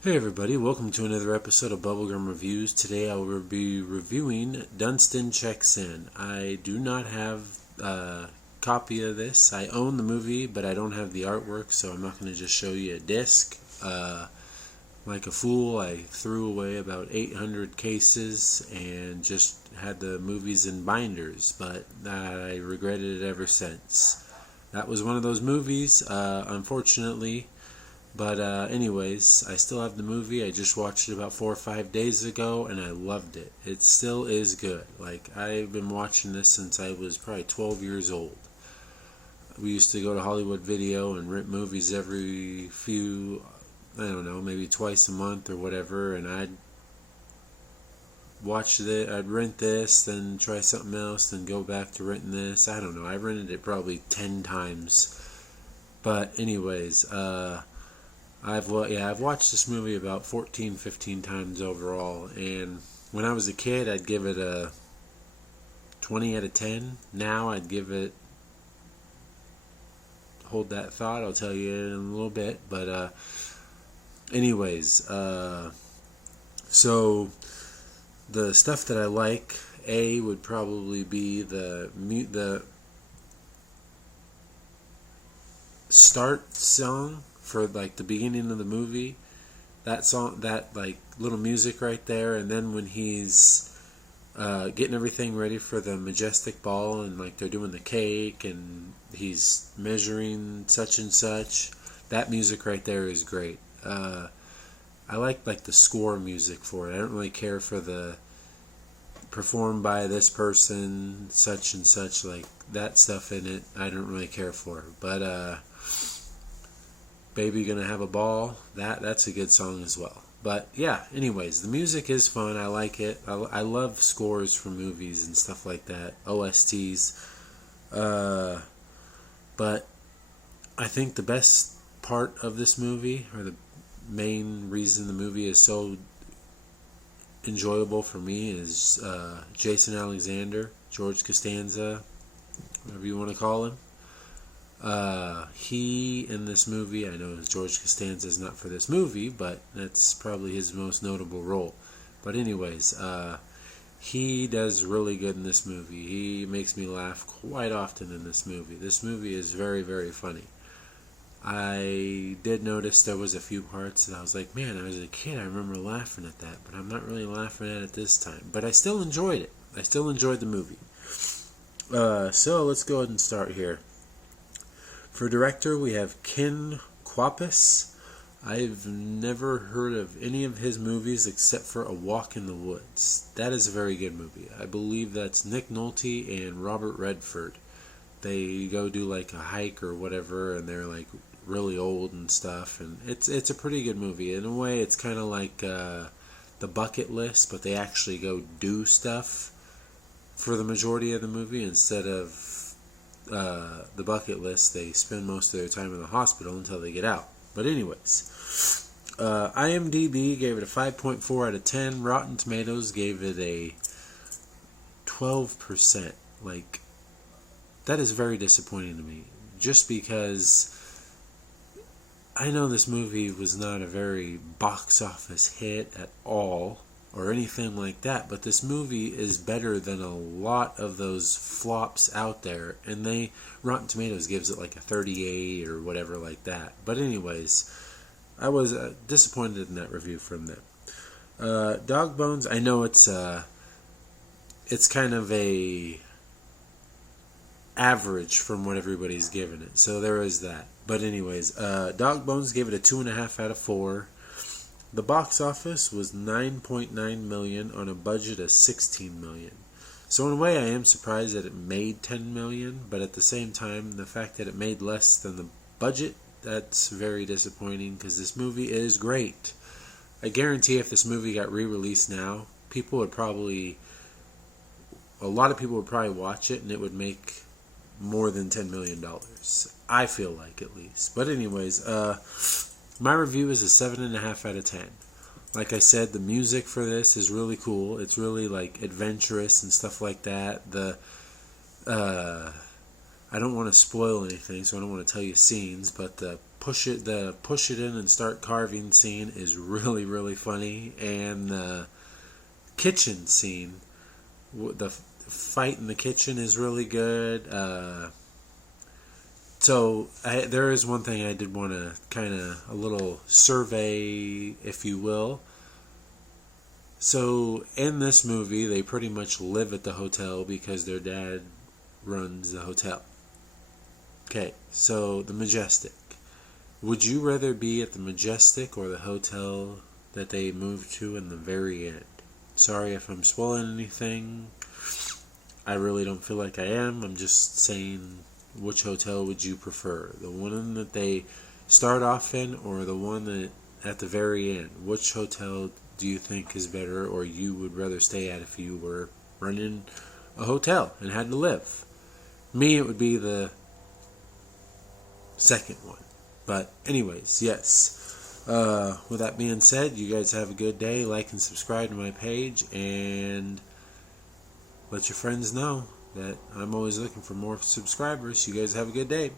Hey everybody, welcome to another episode of Bubblegum Reviews. Today I will be reviewing Dunston Checks In. I do not have a copy of this. I own the movie, but I don't have the artwork, so I'm not going to just show you a disc. Like a fool, I threw away about 800 cases and just had the movies in binders, but I regretted it ever since. That was one of those movies, unfortunately. But anyways, I still have the movie. I just watched it about 4 or 5 days ago, and I loved it. It still is good. Like, I've been watching this since I was probably 12 years old. We used to go to Hollywood Video and rent movies every I don't know, maybe twice a month or whatever, and I'd I'd rent this, then try something else, then go back to renting this. I don't know. I rented it probably 10 times. But anyways, I've watched this movie about 14, 15 times overall, and when I was a kid, I'd give it a 20 out of 10. Now I'd give it, hold that thought, I'll tell you in a little bit, but anyways, so the stuff that I like, would probably be the start song for like the beginning of the movie. That song, that like little music right there, and then when he's getting everything ready for the majestic ball, and like they're doing the cake, and he's measuring such and such. That music right there is great. I like the score music for it. I don't really care for the performed by this person, such and such, like that stuff in it. I don't really care for, but Baby Gonna Have a Ball, that's a good song as well. But yeah, anyways, the music is fun. I like it. I love scores for movies and stuff like that, OSTs. But I think the best part of this movie, or the main reason the movie is so enjoyable for me, is Jason Alexander, George Costanza, whatever you want to call him. He in this movie, I know George Costanza is not for this movie, but that's probably his most notable role. But anyways, he does really good in this movie. He makes me laugh quite often in this movie. This movie is very, very funny. I did notice there was a few parts that I was like, man, I was a kid, I remember laughing at that, but I'm not really laughing at it this time. But I still enjoyed it. I still enjoyed the movie. So let's go ahead and start here. For director, we have Ken Kwapis. I've never heard of any of his movies except for A Walk in the Woods. That is a very good movie. I believe that's Nick Nolte and Robert Redford. They go do like a hike or whatever, and they're like really old and stuff, and it's a pretty good movie. In a way, it's kind of like The Bucket List, but they actually go do stuff for the majority of the movie instead of The Bucket List. They spend most of their time in the hospital until they get out. But anyways, IMDb gave it a 5.4 out of 10. Rotten Tomatoes gave it a 12%. Like, that is very disappointing to me. Just because I know this movie was not a very box office hit at all, or anything like that, but this movie is better than a lot of those flops out there, and Rotten Tomatoes gives it like a 38 or whatever like that. But anyways, I was disappointed in that review from them. Dog Bones, I know it's kind of a average from what everybody's given it, so there is that. But anyways, Dog Bones gave it a 2.5 out of 4. The box office was $9.9 million on a budget of $16 million. So in a way, I am surprised that it made $10 million, but at the same time, the fact that it made less than the budget, that's very disappointing, because this movie is great. I guarantee if this movie got re-released now, a lot of people would probably watch it, and it would make more than $10 million. I feel like, at least. But anyways, my review is a 7.5 out of 10. Like I said, the music for this is really cool. It's really like adventurous and stuff like that. I don't want to spoil anything, so I don't want to tell you scenes, but the push it in and start carving scene is really, really funny, and the kitchen scene, the fight in the kitchen is really good. There is one thing I did want to a little survey, if you will. So in this movie, they pretty much live at the hotel because their dad runs the hotel. Okay, so the Majestic. Would you rather be at the Majestic or the hotel that they moved to in the very end? Sorry if I'm spoiling anything. I really don't feel like I am. I'm just saying, which hotel would you prefer? The one that they start off in or the one that at the very end? Which hotel do you think is better, or you would rather stay at if you were running a hotel and had to live? Me, it would be the second one. But anyways, yes. With that being said, you guys have a good day. Like and subscribe to my page, and let your friends know that I'm always looking for more subscribers. You guys have a good day.